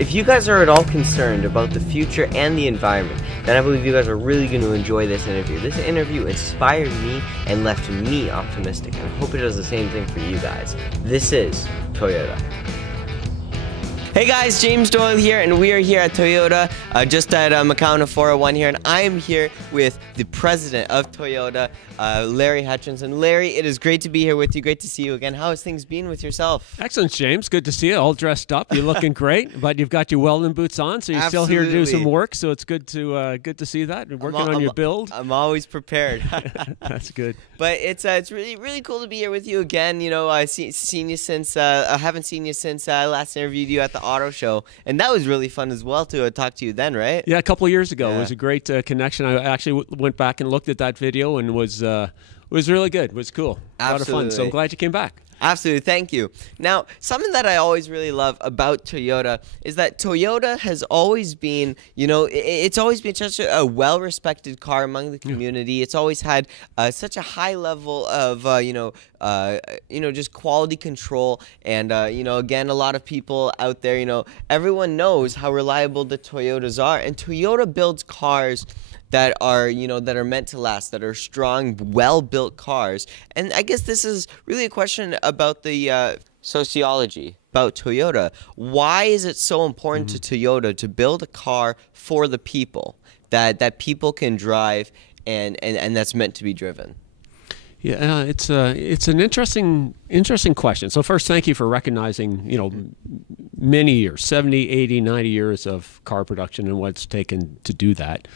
If you guys are at all concerned about the future and the environment, then I believe you guys are really going to enjoy this interview. This interview inspired me and left me optimistic, and I hope it does the same thing for you guys. This is Toyota. Hey guys, James Doyle here, and we are here at Toyota, just at Macau 401 here, and I am here with the president of Toyota, Larry Hutchinson. Larry, it is great to be here with you. Great to see you again. How has things been with yourself? Excellent, James. Good to see you. All dressed up. You're looking great, but you've got your welding boots on, so you're still here to do some work. So it's good to see that. You're working on your build. I'm always prepared. That's good. But it's really cool to be here with you again. You know, I haven't seen you since I last interviewed you at the auto show, and that was really fun as well to talk to you then, right? Yeah, a couple of years ago. Yeah. It was a great connection. I actually went back and looked at that video, and it was really good. It was cool. Absolutely. A lot of fun. So I'm glad you came back. Absolutely, thank you. Now, something that I always really love about Toyota is that Toyota has always been, you know, it's always been such a well-respected car among the community. Yeah. It's always had such a high level of, just quality control. And, again, a lot of people out there, everyone knows how reliable the Toyotas are. And Toyota builds cars that are meant to last, that are strong, well-built cars. And I guess this is really a question about the sociology about Toyota. Why is it so important to Toyota to build a car for the people that people can drive and that's meant to be driven? Yeah, it's an interesting question. So first, thank you for recognizing, many years, 70, 80, 90 years of car production and what it's taken to do that.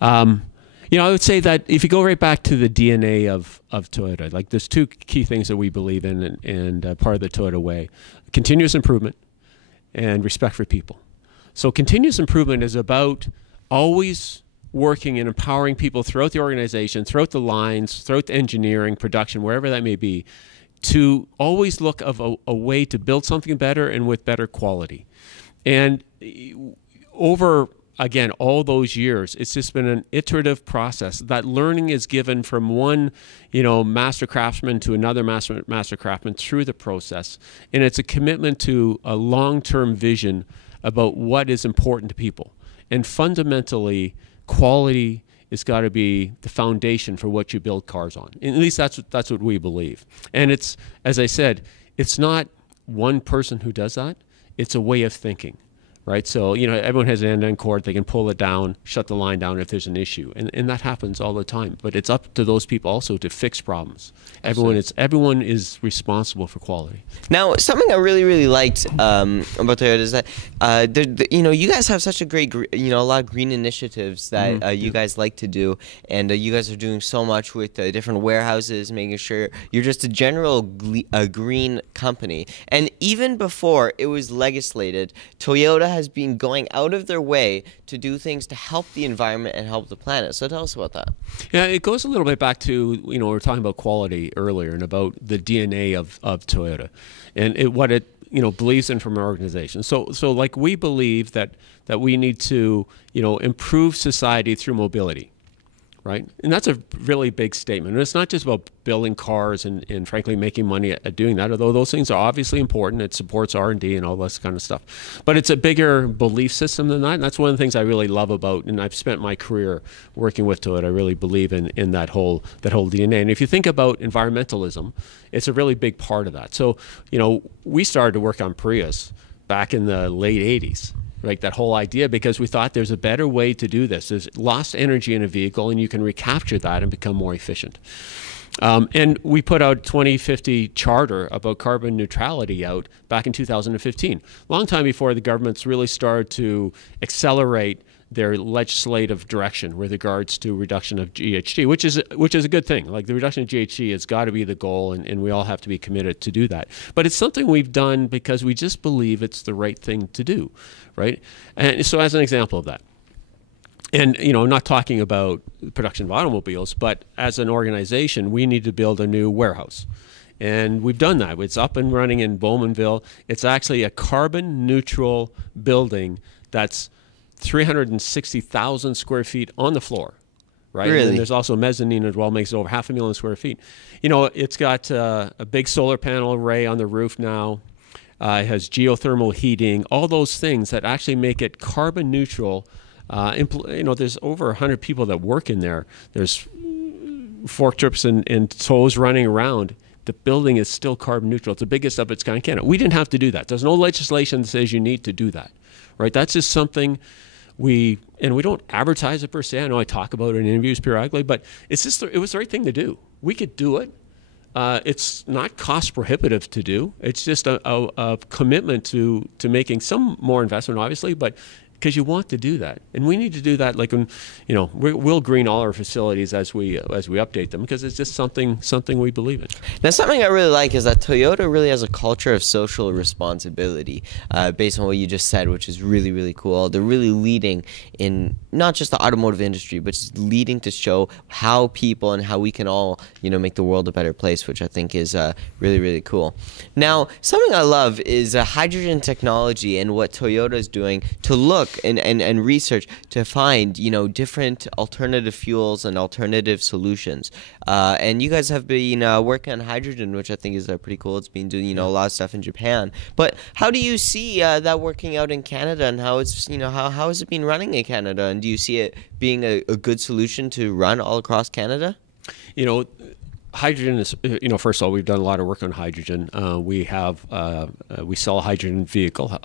I would say that if you go right back to the DNA of Toyota, like there's two key things that we believe in and part of the Toyota way: continuous improvement and respect for people. So continuous improvement is about always working and empowering people throughout the organization, throughout the lines, throughout the engineering, production, wherever that may be, to always look of a way to build something better and with better quality. And over again, all those years, it's just been an iterative process. That learning is given from one, master craftsman to another master craftsman through the process. And it's a commitment to a long-term vision about what is important to people. And fundamentally, quality has got to be the foundation for what you build cars on. And at least that's what we believe. And it's, as I said, it's not one person who does that. It's a way of thinking. Right, so everyone has an end-to-end cord. They can pull it down, shut the line down if there's an issue, and that happens all the time. But it's up to those people also to fix problems. Everyone is responsible for quality. Now, something I really liked about Toyota is that you guys have such a great a lot of green initiatives that you guys like to do, and you guys are doing so much with different warehouses, making sure you're just a general green company. And even before it was legislated, Toyota has been going out of their way to do things to help the environment and help the planet. So tell us about that. Yeah, it goes a little bit back to, we were talking about quality earlier and about the DNA of Toyota and what it believes in from our organization. So like we believe that we need to, improve society through mobility. Right? And that's a really big statement. And it's not just about building cars and frankly making money at doing that, although those things are obviously important. It supports R&D and all this kind of stuff. But it's a bigger belief system than that. And that's one of the things I really love about, and I've spent my career working with Toyota. I really believe in that whole DNA. And if you think about environmentalism, it's a really big part of that. So, we started to work on Prius back in the late 80s. Like that whole idea, because we thought there's a better way to do this. There's lost energy in a vehicle, and you can recapture that and become more efficient. And we put out 2050 charter about carbon neutrality out back in 2015, long time before the governments really started to accelerate their legislative direction with regards to reduction of GHG, which is a good thing. Like the reduction of GHG has got to be the goal, and we all have to be committed to do that. But it's something we've done because we just believe it's the right thing to do, right? And so as an example of that, and I'm not talking about production of automobiles, but as an organization, we need to build a new warehouse. And we've done that. It's up and running in Bowmanville. It's actually a carbon neutral building that's 360,000 square feet on the floor, right? Really? And there's also mezzanine as well, makes it over 500,000 square feet. It's got a big solar panel array on the roof now. It has geothermal heating, all those things that actually make it carbon neutral. There's over 100 people that work in there. There's fork trips and tows running around. The building is still carbon neutral. It's the biggest of its kind in Canada. We didn't have to do that. There's no legislation that says you need to do that, right? That's just something we don't advertise it per se. I know I talk about it in interviews periodically, but it was the right thing to do. We could do it. It's not cost prohibitive to do. It's just a commitment to making some more investment, obviously, but because you want to do that, and we need to do that. Like when, we'll green all our facilities as we update them, because it's just something we believe in. Now, something I really like is that Toyota really has a culture of social responsibility, based on what you just said, which is really, really cool. They're really leading in not just the automotive industry, but just leading to show how people and how we can all, make the world a better place, which I think is really, really cool. Now, something I love is hydrogen technology and what Toyota is doing to look and research to find, different alternative fuels and alternative solutions. And you guys have been working on hydrogen, which I think is pretty cool. It's been doing, a lot of stuff in Japan. But how do you see that working out in Canada, and how it's, how has it been running in Canada? And do you see it being a good solution to run all across Canada? Hydrogen is, first of all, we've done a lot of work on hydrogen. We sell a hydrogen vehicle,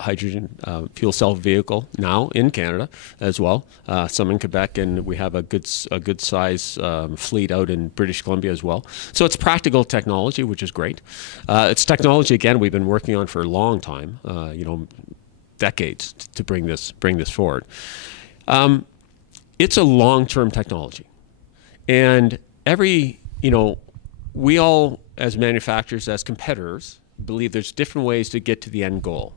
fuel cell vehicle now in Canada as well. Some in Quebec, and we have a good size fleet out in British Columbia as well. So it's practical technology, which is great. It's technology, again, we've been working on for a long time, decades to bring this forward. It's a long-term technology, and we all, as manufacturers, as competitors, believe there's different ways to get to the end goal.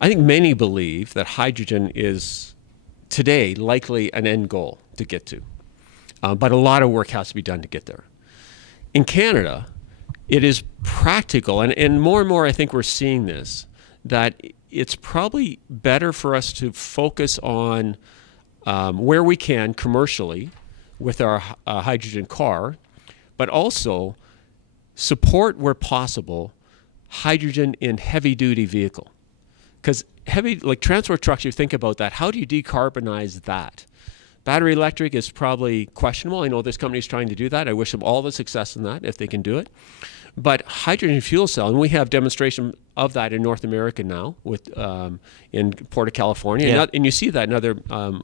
I think many believe that hydrogen is today likely an end goal to get to, but a lot of work has to be done to get there. In Canada, it is practical, and more I think we're seeing this, that it's probably better for us to focus on where we can commercially with our hydrogen car, but also support, where possible, hydrogen in heavy-duty vehicle. Because like transport trucks, you think about that. How do you decarbonize that? Battery electric is probably questionable. I know this company is trying to do that. I wish them all the success in that if they can do it. But hydrogen fuel cell, and we have demonstration of that in North America now with in Port of California, yeah. And you see that in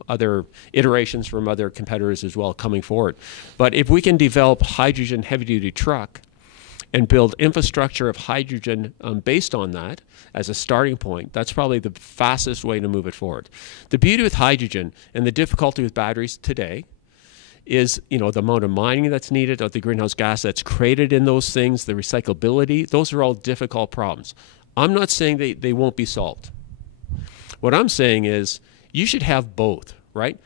other iterations from other competitors as well coming forward. But if we can develop hydrogen heavy-duty truck and build infrastructure of hydrogen based on that as a starting point, that's probably the fastest way to move it forward. The beauty with hydrogen and the difficulty with batteries today is, the amount of mining that's needed, of the greenhouse gas that's created in those things, the recyclability. Those are all difficult problems. I'm not saying they won't be solved. What I'm saying is you should have both, right?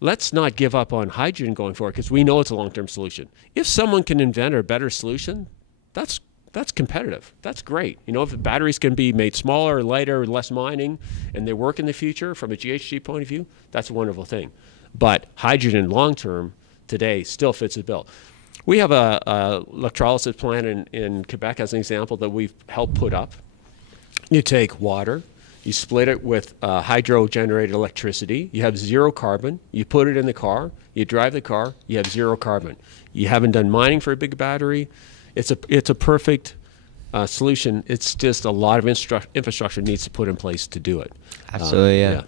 Let's not give up on hydrogen going forward, because we know it's a long-term solution. If someone can invent a better solution, that's competitive. That's great. If batteries can be made smaller, lighter, less mining, and they work in the future from a GHG point of view, that's a wonderful thing. But hydrogen long-term today still fits the bill. We have a electrolysis plant in Quebec, as an example, that we've helped put up. You take water, you split it with hydro-generated electricity, you have zero carbon, you put it in the car, you drive the car, you have zero carbon. You haven't done mining for a big battery. It's a perfect solution. It's just a lot of infrastructure needs to put in place to do it. Absolutely, yeah.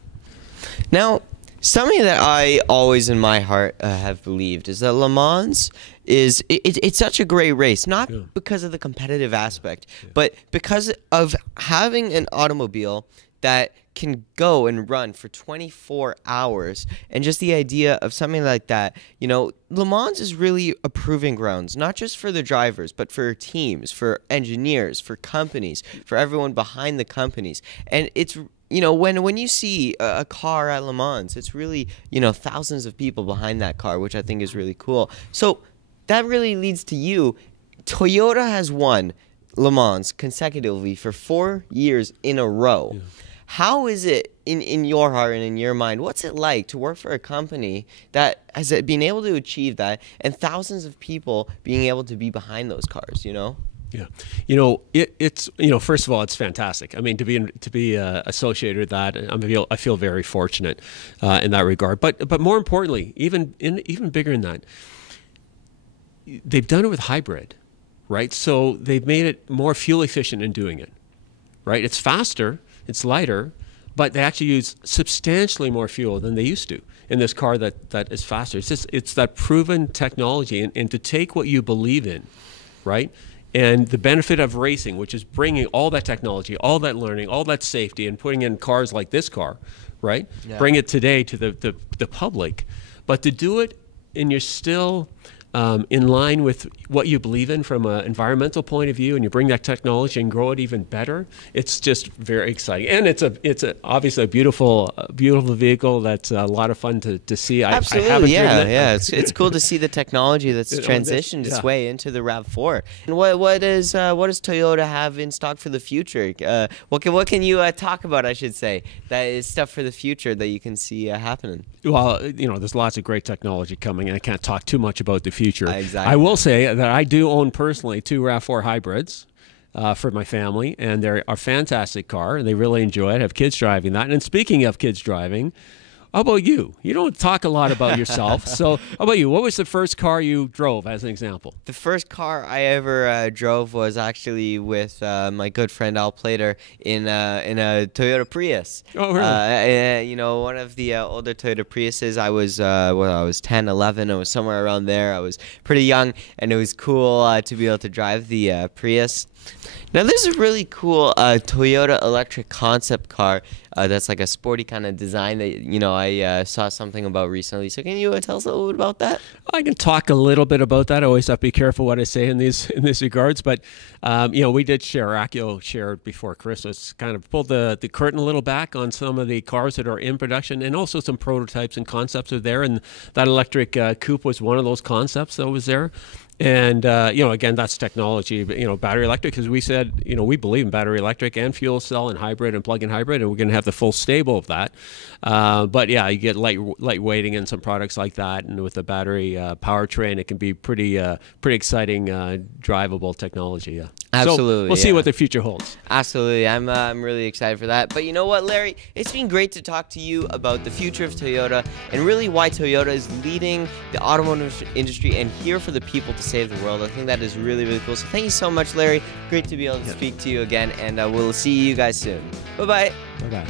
Now, something that I always in my heart have believed is that Le Mans it's such a great race, not because of the competitive aspect, but because of having an automobile that can go and run for 24 hours, and just the idea of something like that. Le Mans is really a proving grounds, not just for the drivers, but for teams, for engineers, for companies, for everyone behind the companies. And it's when you see a car at Le Mans, it's really, thousands of people behind that car, which I think is really cool. So that really leads to you. Toyota has won Le Mans consecutively for 4 years in a row. Yeah. How is it in your heart and in your mind? What's it like to work for a company that has been able to achieve that, and thousands of people being able to be behind those cars, Yeah, it's first of all, it's fantastic. I mean, to be associated with that, I feel very fortunate in that regard. But more importantly, even bigger than that, they've done it with hybrid, right? So they've made it more fuel efficient in doing it, right? It's faster, it's lighter, but they actually use substantially more fuel than they used to in this car that is faster. It's that proven technology, and to take what you believe in, right? And the benefit of racing, which is bringing all that technology, all that learning, all that safety, and putting in cars like this car, right? Yeah. Bring it today to the public. But to do it, and you're still in line with what you believe in from an environmental point of view, and you bring that technology and grow it even better, it's just very exciting. And it's obviously a beautiful vehicle that's a lot of fun to see. Absolutely, yeah. It's cool to see the technology that's transitioned its way into the RAV4. And what does Toyota have in stock for the future? What can you talk about, I should say, that is stuff for the future that you can see happening? Well, there's lots of great technology coming, and I can't talk too much about the future. Exactly. I will say that I do own personally 2 RAV4 hybrids for my family, and they're a fantastic car, and they really enjoy it. I have kids driving that. And speaking of kids driving, how about you? You don't talk a lot about yourself. So how about you? What was the first car you drove, as an example? The first car I ever drove was actually with my good friend Al Plater in a Toyota Prius. Oh, really? One of the older Toyota Priuses. I was 10, 11. I was somewhere around there. I was pretty young, and it was cool to be able to drive the Prius. Now, there's a really cool Toyota electric concept car that's like a sporty kind of design that, I saw something about recently. So can you tell us a little bit about that? I can talk a little bit about that. I always have to be careful what I say in these regards. But, we did Akio shared before Christmas, kind of pulled the curtain a little back on some of the cars that are in production, and also some prototypes and concepts are there. And that electric coupe was one of those concepts that was there. And, again, that's technology, battery electric, because we said, we believe in battery electric and fuel cell and hybrid and plug-in hybrid, and we're going to have the full stable of that. But, yeah, you get lightweighting in some products like that, and with the battery powertrain, it can be pretty exciting, drivable technology. Yeah. Absolutely. So we'll see what the future holds. Absolutely. I'm really excited for that. But you know what, Larry? It's been great to talk to you about the future of Toyota and really why Toyota is leading the automotive industry and here for the people to save the world. I think that is really, really cool. So thank you so much, Larry. Great to be able to speak to you again, and we'll see you guys soon. Bye-bye. Bye-bye.